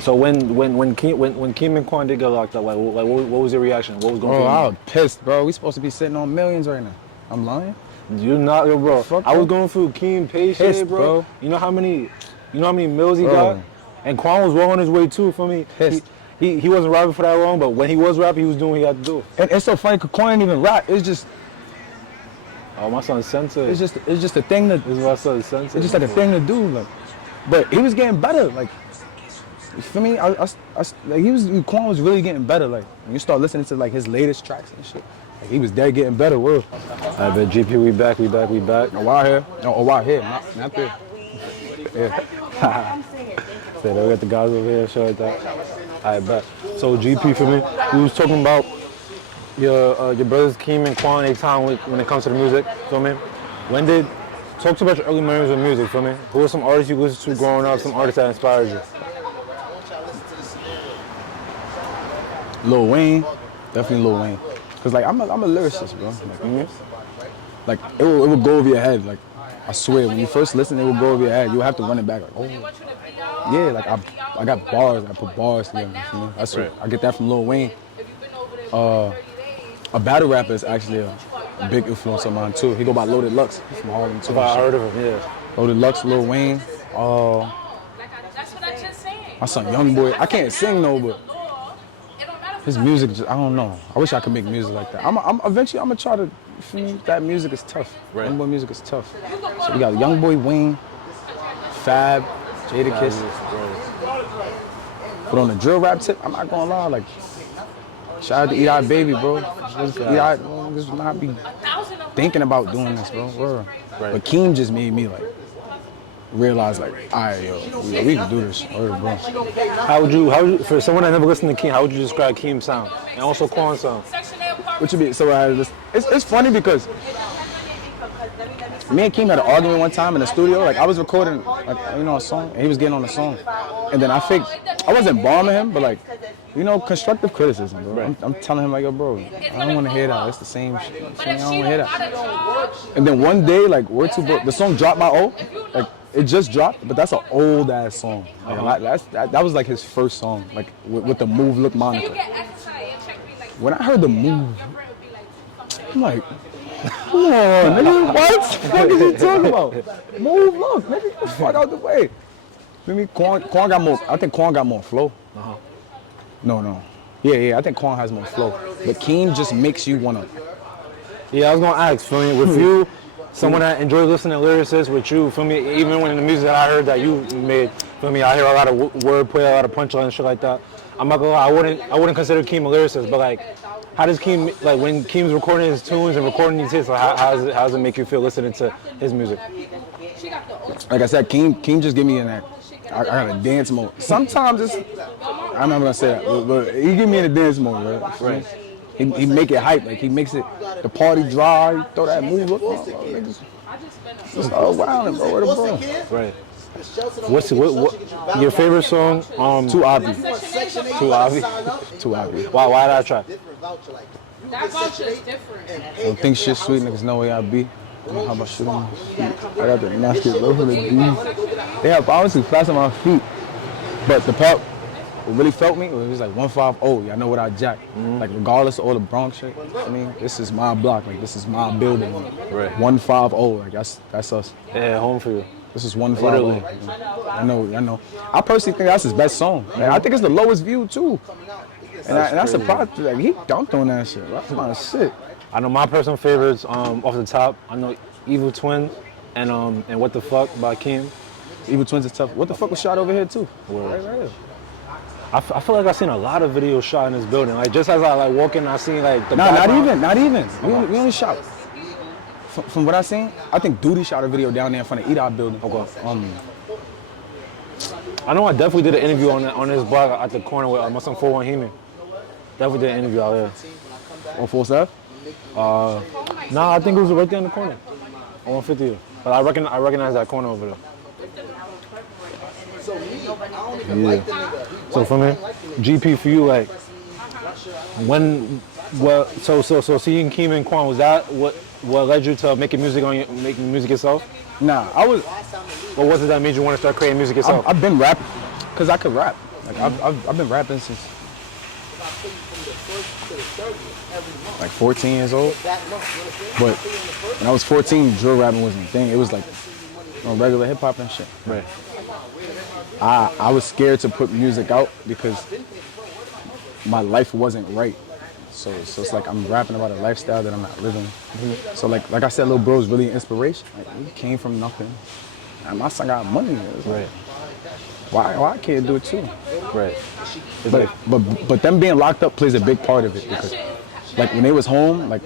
So when Keem and Quan did get locked up, what was your reaction? What was going on? Bro, I was pissed, bro. We supposed to be sitting on millions right now. I'm lying. You're not, yo, bro. Fuck, I was bro. going through Keem Pissed, bro. bro. You know how many mills he Bro. got? And Quan was well on his way too. For me, Pissed. He wasn't rapping for that long, but when he was rapping, he was doing what he had to do. And it's so funny because Quan didn't even rap. It's just My son's censored. it's just a thing that This is my son's censored. it's just like a thing to do. Like, but he was getting better. Like, you feel me? Quan was really getting better. Like, when you start listening to like his latest tracks and shit, like, he was there getting better. Word. I bet GP, we back. No, why here? No, why here? Not there. Yeah. So they got the guys over here, shit like that. I bet. So GP for me, we was talking about your brothers Keem and Quan, they time when it comes to the music. Feel me? Talk to me about your early memories of music. Feel me? Who are some artists you listened to growing up? Some artists that inspired you? Lil Wayne, definitely Lil Wayne. Cause like I'm a lyricist, bro. Like it will go over your head. Like I swear, when you first listen, it will go over your head. You'll have to run it back. Like, oh, yeah. Like I got bars. I put bars together. You know? That's right. I get that from Lil Wayne. A battle rapper is actually a big influence of mine too. He go by Loaded Lux from Harlem too. I heard of him. Yeah. Loaded Lux, Lil Wayne. My son Young Boy. I can't sing though, but his music just, I don't know. I wish I could make music like that. Eventually I'm gonna try to, for me, that music is tough. Right. Young Boy music is tough. So we got Young Boy, Wayne, Fab, Jadakiss. But on the drill rap tip, I'm not gonna lie, like, shout out to Edot Baby, bro. Edot, just not be thinking about doing this, bro. Word. Right. But Keem just made me like realize, like, all right, yo, we can do this. Word, bro. How would you, for someone that never listened to Keem, how would you describe Keem's sound and also Quan's sound? What you mean? So it's funny because me and Keem had an argument one time in the studio. Like I was recording, like, a song, and he was getting on the song, and then I wasn't bombing him, but like, constructive criticism, bro. Right. I'm telling him like, yo, bro, I don't want to hear that. It's the same shit. I don't want to hear that. And then one day, like, the song dropped by O, like it just dropped, but that's an old ass song. Like, that was like his first song, like with the Move Look moniker. When I heard the Move, I'm like, come on, nigga, what the fuck is he talking about? Move Look, nigga, get the fuck out the way. Feel me? Quan got more. I think Quan got more flow. No. Yeah, I think Quan has more flow. But Keem just makes you wanna. Yeah, I was gonna ask, feel me, with you, someone that enjoys listening to lyricists, with you, feel me, even when in the music that I heard that you made, feel me, I hear a lot of wordplay, a lot of punchline and shit like that. I'm not gonna lie, I wouldn't consider Keem a lyricist, but like, how does Keem, like when Keem's recording his tunes and recording these hits, like how does it make you feel listening to his music? Like I said, Keem just give me I got a dance mode. Sometimes I'm not gonna say that, but he give me in a dance mode, right? He make it hype, like he makes it, the party dry, you throw that move up, just wildin', bro, where the bro? Right. What's your favorite song? Too obvious. Too obvious. Too obvious. Why that track? That voucher is different. Don't think shit sweet, niggas know where I be. How about shit on my feet? I got the nasty love for the D's. They have powers too fast on my feet. But the part what really felt me, it was like 150, y'all know what I jack. Like regardless of all the Bronx shit, I mean, this is my block, like this is my building. Right. 150, like that's us. Yeah, home for you. This is 150. I know. I personally think that's his best song. Like, I think it's the lowest view too. And I'm surprised, like he dunked on that shit. That's my shit. I know my personal favorites off the top. I know Evil Twin and What the Fuck by Keem. Evil Twins is tough. What the fuck was shot over here too? Right here. I feel like I've seen a lot of videos shot in this building. Like just as I like walk in, I seen like the background. Not even. We only shot. From what I seen, I think Duty shot a video down there in front of Edot building. Okay. I know I definitely did an interview on this block at the corner with my son 41 Heeman. Definitely did an interview out there. On 4th Ave? Nah, I think it was right there in the corner. On 150. But I recognize that corner over there. Yeah. So for me, GP for you, like so seeing Keem and Quan, was that what led you to making music yourself? Nah, I was. What was it that made you want to start creating music yourself? I've been rapping because I could rap. Like I've been rapping since like 14 years old. But when I was 14, drill rapping wasn't a thing. It was like regular hip hop and shit. Right. I was scared to put music out because my life wasn't right. So it's like I'm rapping about a lifestyle that I'm not living. So like I said, Lil Bro is really an inspiration. Like we came from nothing. And my son got money. It's like, why I can't do it too? Right. But them being locked up plays a big part of it because like when they was home, like